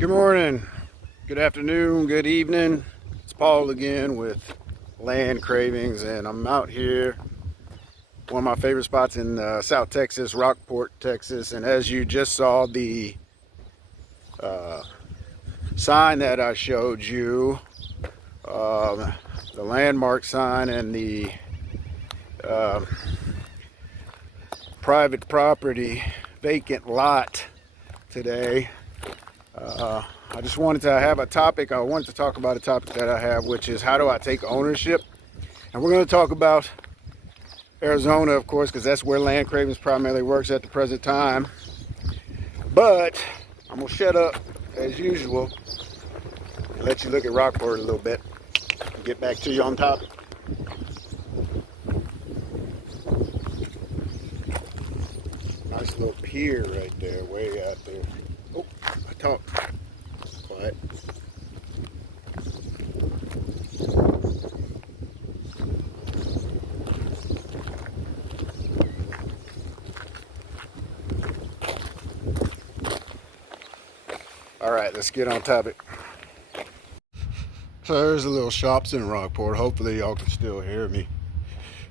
Good morning, good afternoon, good evening. It's Paul again with Land Cravings, and I'm out here, one of my favorite spots in South Texas, Rockport, Texas. And as you just saw, the sign that I showed you, the landmark sign and the private property vacant lot today. I just wanted to have a topic. I wanted to talk about a topic that I have, which is how do I take ownership? And we're going to talk about Arizona, of course, because that's where Land Cravings primarily works at the present time. But I'm going to shut up as usual and let you look at Rockport a little bit and get back to you on topic. Nice little pier right there, way out there. Oh, I talk. Quiet. All right, let's get on topic. So there's the little shops in Rockport. Hopefully y'all can still hear me.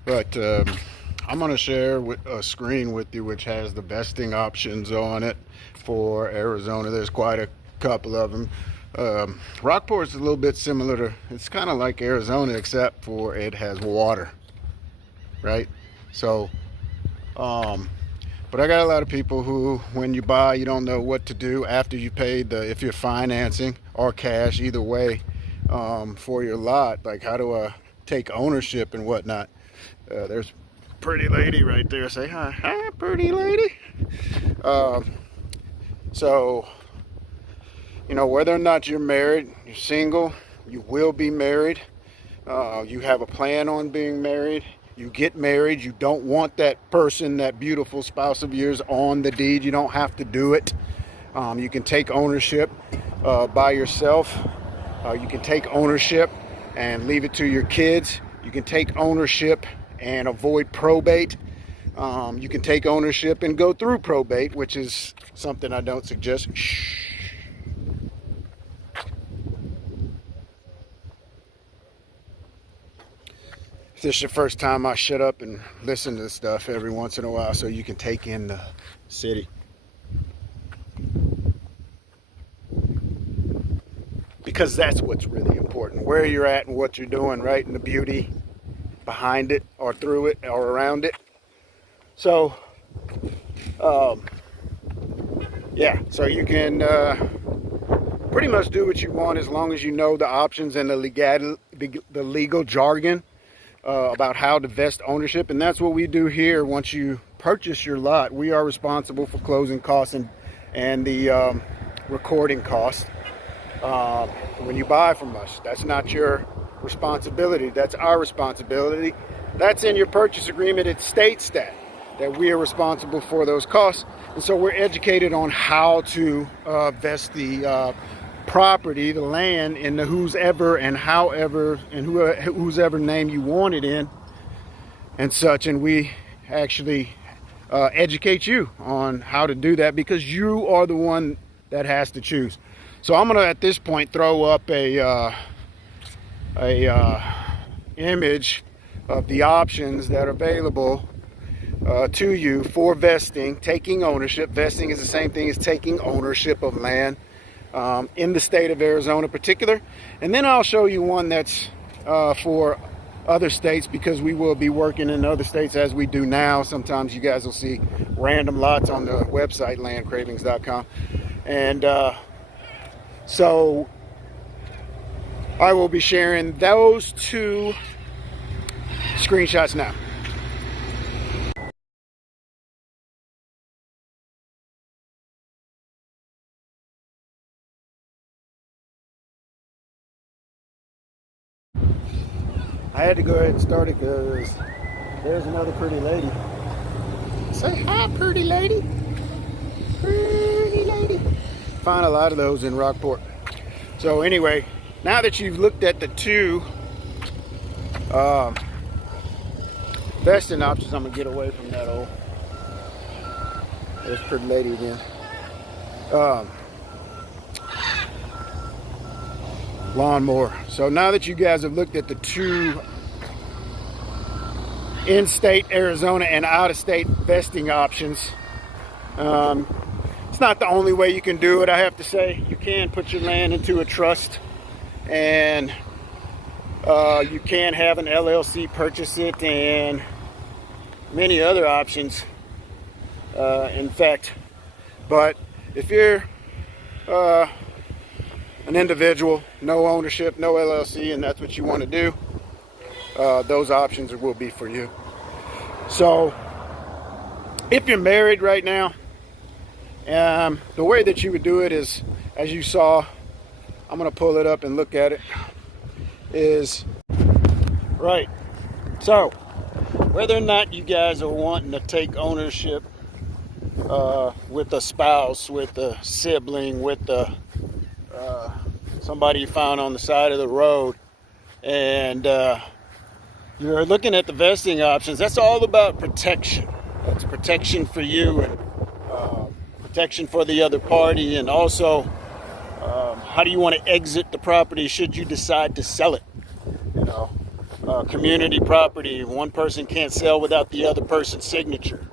But I'm going to share a screen with you which has the vesting options on it for Arizona. There's quite a couple of them. Rockport's a little bit similar to, it's kind of like Arizona except for it has water, right? So but I got a lot of people who, when you buy, you don't know what to do after you paid if you're financing or cash, either way, for your lot. Like, how do I take ownership and whatnot? There's a pretty lady right there. Say hi. Hi, pretty lady. So, you know, whether or not you're married, you're single, you will be married, you have a plan on being married, you get married, you don't want that person, that beautiful spouse of yours on the deed, you don't have to do it. You can take ownership by yourself. You can take ownership and leave it to your kids. You can take ownership and avoid probate. You can take ownership and go through probate, which is something I don't suggest. Shh. If this is your first time, I shut up and listen to stuff every once in a while so you can take in the city. Because that's what's really important. Where you're at and what you're doing, right? And the beauty behind it or through it or around it. So, yeah, so you can pretty much do what you want as long as you know the options and the legal jargon about how to vest ownership. And that's what we do here. Once you purchase your lot, we are responsible for closing costs and the recording costs. When you buy from us, that's not your responsibility, that's our responsibility. That's in your purchase agreement. It states that we are responsible for those costs, and so we're educated on how to vest the property, the land, in the whosever and however and whosever name you want it in and such. And we actually educate you on how to do that because you are the one that has to choose. So I'm gonna at this point throw up a image of the options that are available to you for vesting, taking ownership. Vesting is the same thing as taking ownership of land in the state of Arizona in particular. And then I'll show you one that's for other states, because we will be working in other states as we do now. Sometimes you guys will see random lots on the website landcravings.com. And so I will be sharing those two screenshots now. I had to go ahead and start it because there's another pretty lady. Say hi, pretty lady. Pretty lady. Find a lot of those in Rockport. So anyway, now that you've looked at the two vesting options, I'm gonna get away from that old. There's pretty lady again. lawnmower. So now that you guys have looked at the two in-state Arizona and out-of-state vesting options, it's not the only way you can do it. I have to say, you can put your land into a trust, and you can have an LLC purchase it, and many other options, in fact. But if you're an individual, no ownership, no LLC, and that's what you want to do, those options will be for you. So if you're married right now, the way that you would do it is, as you saw, I'm going to pull it up and look at it, is right. So whether or not you guys are wanting to take ownership with a spouse, with a sibling, with somebody you found on the side of the road, and you're looking at the vesting options, that's all about protection. That's protection for you, and protection for the other party, and also how do you want to exit the property should you decide to sell it. You know, community property, one person can't sell without the other person's signature.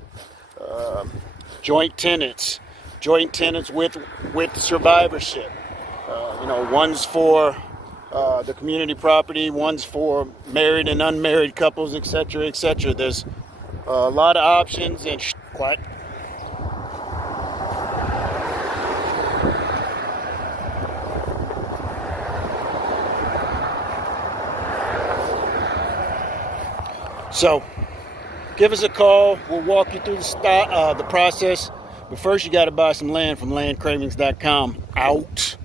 Joint tenants with survivorship. You know, one's for the community property, one's for married and unmarried couples, etc., etc. There's a lot of options, and quiet. So give us a call. We'll walk you through the process. But first, you got to buy some land from landcravings.com. Out.